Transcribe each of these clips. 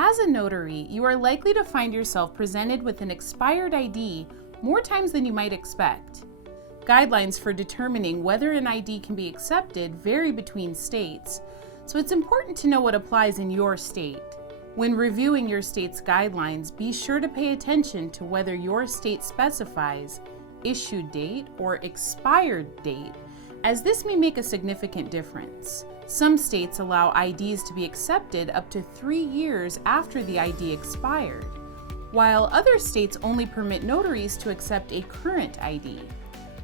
As a notary, you are likely to find yourself presented with an expired ID more times than you might expect. Guidelines for determining whether an ID can be accepted vary between states, so it's important to know what applies in your state. When reviewing your state's guidelines, be sure to pay attention to whether your state specifies issued date or expired date, as this may make a significant difference. Some states allow IDs to be accepted up to 3 years after the ID expired, while other states only permit notaries to accept a current ID.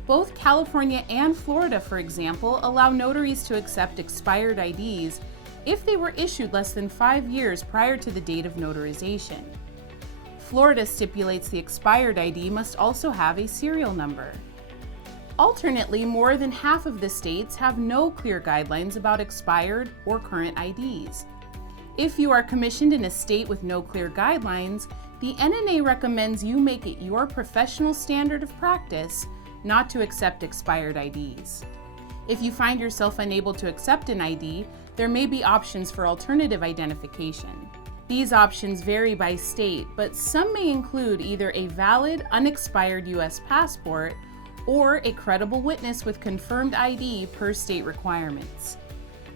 Both California and Florida, for example, allow notaries to accept expired IDs if they were issued less than 5 years prior to the date of notarization. Florida stipulates the expired ID must also have a serial number. Alternately, more than half of the states have no clear guidelines about expired or current IDs. If you are commissioned in a state with no clear guidelines, the NNA recommends you make it your professional standard of practice not to accept expired IDs. If you find yourself unable to accept an ID, there may be options for alternative identification. These options vary by state, but some may include either a valid, unexpired U.S. passport or a credible witness with confirmed ID per state requirements.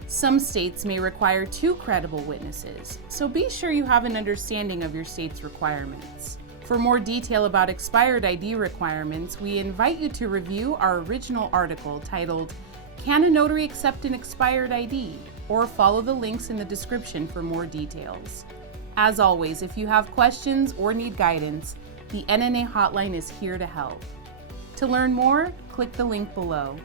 Some states may require 2 credible witnesses, so be sure you have an understanding of your state's requirements. For more detail about expired ID requirements, we invite you to review our original article titled, "Can a Notary Accept an Expired ID?" or follow the links in the description for more details. As always, if you have questions or need guidance, the NNA hotline is here to help. To learn more, click the link below.